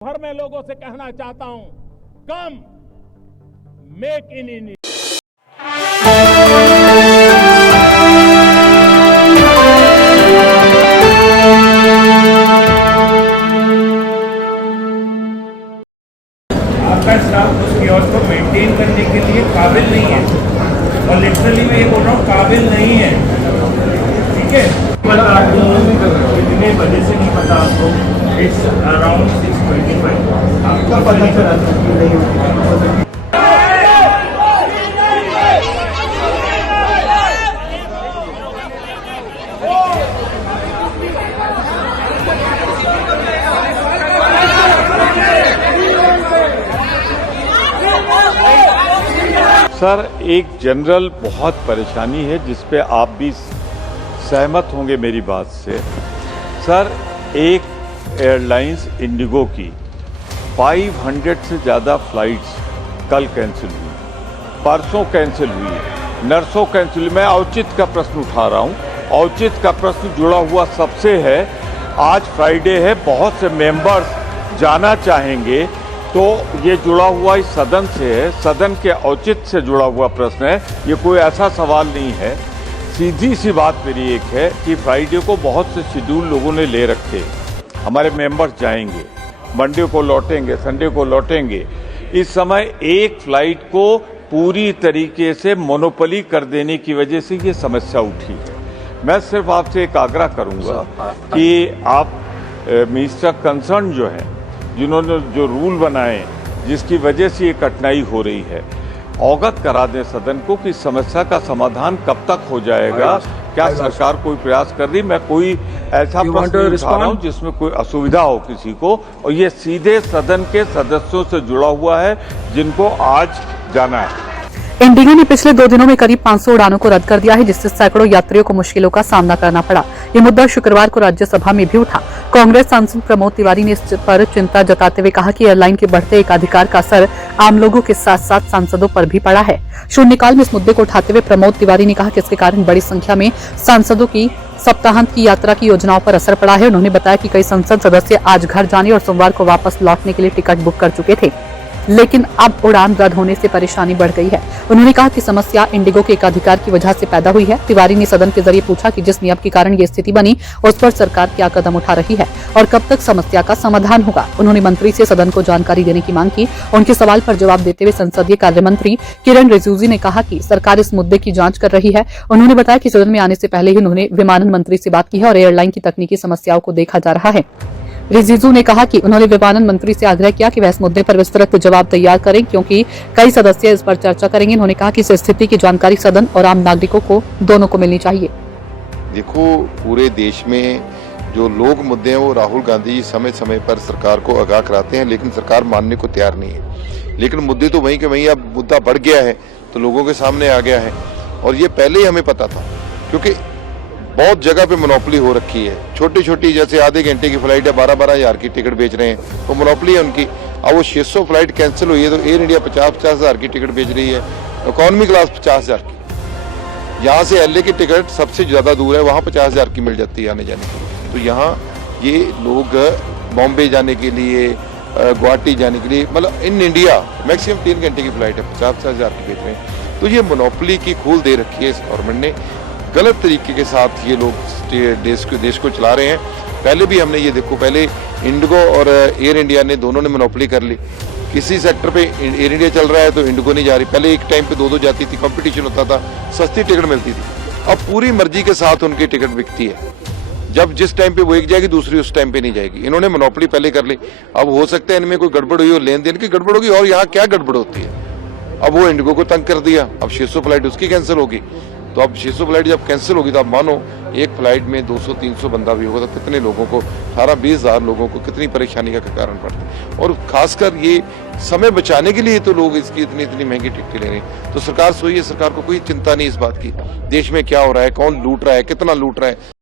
भर में लोगों से कहना चाहता हूं, कम मेक इन इंडिया। आपका स्टाफ उस कियोस्क को मेंटेन करने के लिए काबिल नहीं है, और लिटरली मैं ये बोल रहा हूँ काबिल नहीं है। ठीक है, कितने बजे से नहीं पता आपको? It's around 6:25। आपका पता चला? सर, एक जनरल बहुत परेशानी है जिस पे आप भी सहमत होंगे मेरी बात से। सर, एक एयरलाइंस इंडिगो की 500 से ज़्यादा फ्लाइट्स कल कैंसिल हुई, परसों कैंसिल हुई, नरसों कैंसिल हुई। मैं औचित्य का प्रश्न उठा रहा हूँ। औचित्य का प्रश्न जुड़ा हुआ सबसे है। आज फ्राइडे है, बहुत से मेंबर्स जाना चाहेंगे, तो ये जुड़ा हुआ इस सदन से है, सदन के औचित्य से जुड़ा हुआ प्रश्न है। ये कोई ऐसा सवाल नहीं है। सीधी सी बात मेरी एक है कि फ्राइडे को बहुत से शेड्यूल लोगों ने ले रखे। हमारे मेंबर्स जाएंगे, मंडे को लौटेंगे, संडे को लौटेंगे। इस समय एक फ्लाइट को पूरी तरीके से मोनोपोली कर देने की वजह से ये समस्या उठी है। मैं सिर्फ आपसे एक आग्रह करूंगा कि आप मिनिस्टर कंसर्न जो है, जिन्होंने जो रूल बनाए, जिसकी वजह से ये कठिनाई हो रही है, अवगत करा दें सदन को कि समस्या का समाधान कब तक हो जाएगा। क्या सरकार कोई प्रयास कर रही? मैं कोई ऐसा प्रश्न उठा रहा हूं जिसमें कोई असुविधा हो किसी को, और ये सीधे सदन के सदस्यों से जुड़ा हुआ है जिनको आज जाना है। इंडिगो ने पिछले 2 दिनों में करीब 500 उड़ानों को रद्द कर दिया है, जिससे सैकड़ों यात्रियों को मुश्किलों का सामना करना पड़ा। ये मुद्दा शुक्रवार को राज्यसभा में भी उठा। कांग्रेस सांसद प्रमोद तिवारी ने इस पर चिंता जताते हुए कहा कि एयरलाइन के बढ़ते एकाधिकार का असर आम लोगों के साथ साथ सांसदों पर भी पड़ा है। शून्यकाल में इस मुद्दे को उठाते हुए प्रमोद तिवारी ने कहा कि इसके कारण बड़ी संख्या में सांसदों की सप्ताहांत की यात्रा की योजनाओं पर असर पड़ा है। उन्होंने बताया कि कई संसद सदस्य आज घर जाने और सोमवार को वापस लौटने के लिए टिकट बुक कर चुके थे, लेकिन अब उड़ान रद्द होने से परेशानी बढ़ गई है। उन्होंने कहा कि समस्या इंडिगो के एकाधिकार की वजह से पैदा हुई है। तिवारी ने सदन के जरिए पूछा कि जिस नियम के कारण ये स्थिति बनी, उस पर सरकार क्या कदम उठा रही है और कब तक समस्या का समाधान होगा। उन्होंने मंत्री से सदन को जानकारी देने की मांग की। उनके सवाल पर जवाब देते हुए संसदीय कार्य मंत्री किरण रिजिजू ने कहा कि सरकार इस मुद्दे की जांच कर रही है। उन्होंने बताया कि सदन में आने से पहले ही उन्होंने विमानन मंत्री से बात की है और एयरलाइन की तकनीकी समस्याओं को देखा जा रहा है। रिजिजू ने कहा कि उन्होंने विमानन मंत्री से आग्रह किया कि वह इस मुद्दे पर विस्तृत जवाब तैयार करें, क्योंकि कई सदस्य इस पर चर्चा करेंगे। उन्होंने कहा कि इस स्थिति की जानकारी सदन और आम नागरिकों को दोनों को मिलनी चाहिए। देखो, पूरे देश में जो लोग मुद्दे हैं वो राहुल गांधी जी समय समय पर सरकार को आगाह कराते हैं, लेकिन सरकार मानने को तैयार नहीं है। लेकिन मुद्दे तो वहीं के वहीं, अब मुद्दा बढ़ गया है तो लोगों के सामने आ गया है, और ये पहले ही हमें पता था, क्योंकि बहुत जगह पे मोनोपोली हो रखी है। छोटी छोटी जैसे आधे घंटे की फ्लाइट है, 12-12 हज़ार की टिकट बेच रहे हैं, तो मोनोपोली है उनकी। अब वो 600 फ्लाइट कैंसिल हुई है तो एयर इंडिया 50-50 हज़ार की टिकट बेच रही है, इकोनॉमी क्लास 50 हज़ार की। यहाँ से एलए की टिकट सबसे ज्यादा दूर है, वहाँ 50 हज़ार की मिल जाती है आने जाने की। तो यहाँ ये लोग बॉम्बे जाने के लिए, गुवाहाटी जाने के लिए, मतलब इन इंडिया मैक्सिमम 3 घंटे की फ्लाइट है, 50-50 हज़ार की बेच रहे हैं। तो ये मोनोपोली की खूल दे रखी है इस गवर्नमेंट ने। गलत तरीके के साथ ये लोग देश को चला रहे हैं। पहले भी हमने ये देखो, पहले इंडिगो और एयर इंडिया ने दोनों ने मोनोपोली कर ली। किसी सेक्टर पे एयर इंडिया चल रहा है तो इंडिगो नहीं जा रही। पहले एक टाइम पे 2-2 जाती थी, कंपटीशन होता था, सस्ती टिकट मिलती थी। अब पूरी मर्जी के साथ उनकी टिकट बिकती है। जब जिस टाइम पे वो एक जाएगी, दूसरी उस टाइम पे नहीं जाएगी। इन्होंने मोनोपोली पहले कर ली। अब हो सकता है इनमें कोई गड़बड़ हुई हो, लेन देन की गड़बड़ होगी, और यहाँ क्या गड़बड़ होती है। अब वो इंडिगो को तंग कर दिया, अब 600 फ्लाइट उसकी कैंसिल होगी। तो अब 600 फ्लाइट जब कैंसिल होगी तो आप मानो एक फ्लाइट में 200-300 बंदा भी होगा तो कितने लोगों को, 18-20 हज़ार लोगों को कितनी परेशानी का कारण पड़ता है। और खासकर ये समय बचाने के लिए तो लोग इसकी इतनी महंगी टिकटें ले रहे हैं। तो सरकार सोई है, सरकार को कोई चिंता नहीं इस बात की, देश में क्या हो रहा है, कौन लूट रहा है, कितना लूट रहा है।